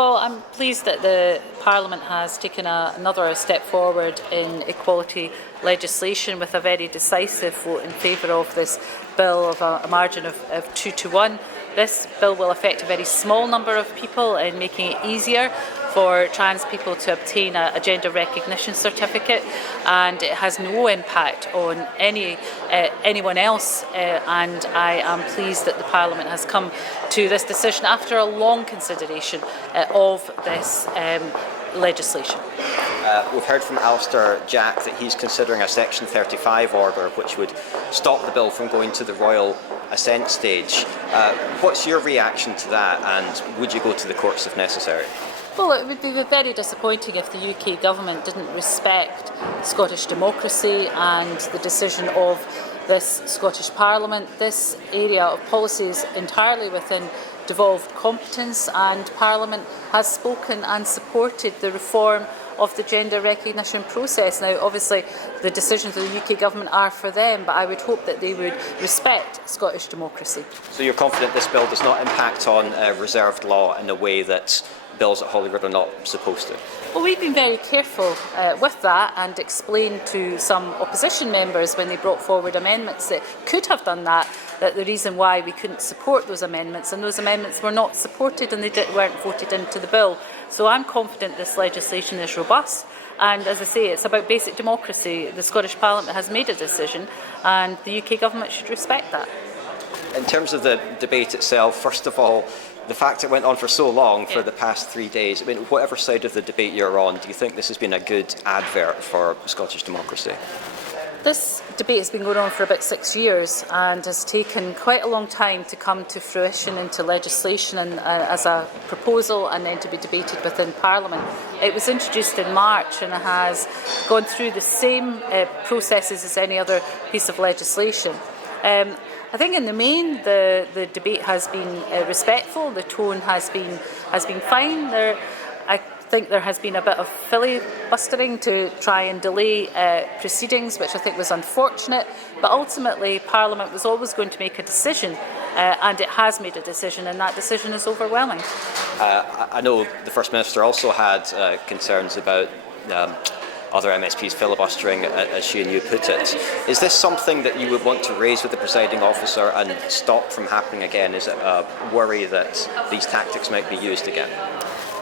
Well, I'm pleased that the Parliament has taken another step forward in equality legislation with a very decisive vote in favour of this bill of a margin of 2-1. This bill will affect a very small number of people in making it easier for trans people to obtain a gender recognition certificate, and it has no impact on anyone else, and I am pleased that the Parliament has come to this decision after a long consideration of this legislation. We've heard from Alistair Jack that he's considering a Section 35 order which would stop the bill from going to the royal assent stage. What's your reaction to that, and would you go to the courts if necessary? Well, it would be very disappointing if the UK government didn't respect Scottish democracy and the decision of this Scottish Parliament. This area of policy is entirely within devolved competence, and Parliament has spoken and supported the reform of the gender recognition process. Now, obviously, the decisions of the UK government are for them, but I would hope that they would respect Scottish democracy. So you're confident this bill does not impact on reserved law in a way that bills at Holyrood are not supposed to? Well, we've been very careful with that and explained to some opposition members when they brought forward amendments that could have done that the reason why we couldn't support those amendments, and those amendments were not supported and they weren't voted into the bill. So I'm confident this legislation is robust, and as I say, it's about basic democracy. The Scottish Parliament has made a decision and the UK government should respect that. In terms of the debate itself, first of all, the fact it went on for so long, for the past 3 days, I mean, whatever side of the debate you're on, do you think this has been a good advert for Scottish democracy? This debate has been going on for about 6 years and has taken quite a long time to come to fruition into legislation and as a proposal and then to be debated within Parliament. It was introduced in March and it has gone through the same processes as any other piece of legislation. I think in the main the debate has been respectful, the tone has been fine. I think there has been a bit of filibustering to try and delay proceedings, which I think was unfortunate, but ultimately Parliament was always going to make a decision, and it has made a decision, and that decision is overwhelming. I know the First Minister also had concerns about other MSPs filibustering, as she and you put it. Is this something that you would want to raise with the presiding officer and stop from happening again? Is it a worry that these tactics might be used again?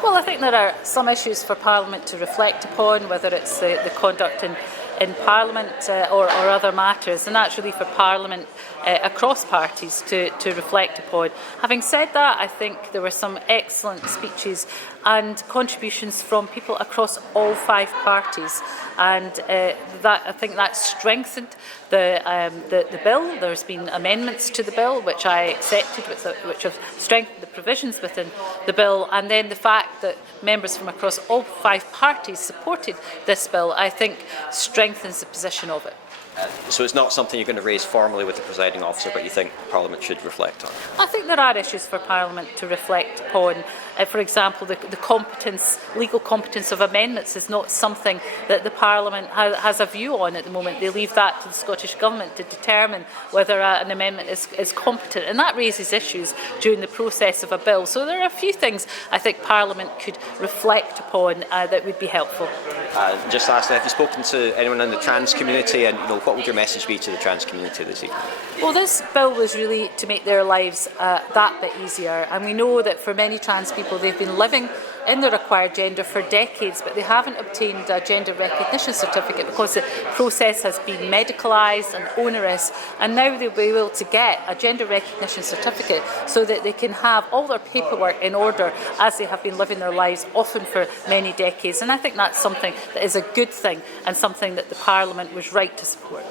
Well, I think there are some issues for Parliament to reflect upon, whether it's the conduct in Parliament or other matters, and that's really for Parliament across parties to reflect upon. Having said that, I think there were some excellent speeches and contributions from people across all 5 parties, and I think that strengthened the bill. There's been amendments to the bill which I accepted, which have strengthened the provisions within the bill, and then the fact that members from across all 5 parties supported this bill, I think strengthens the position of it. So it's not something you're going to raise formally with the presiding officer, but you think Parliament should reflect on? I think there are issues for Parliament to reflect upon. For example, the legal competence of amendments is not something that the Parliament has a view on at the moment. They leave that to the Scottish Government to determine whether an amendment is competent, and that raises issues during the process of a bill. So there are a few things I think Parliament could reflect upon that would be helpful. Just lastly, have you spoken to anyone in the trans community, and what would your message be to the trans community this evening? Well, this bill was really to make their lives that bit easier, and we know that for many trans people they've been living in the required gender for decades, but they haven't obtained a gender recognition certificate because the process has been medicalised and onerous, and now they'll be able to get a gender recognition certificate so that they can have all their paperwork in order as they have been living their lives often for many decades, and I think that's something that is a good thing and something that the Parliament was right to support.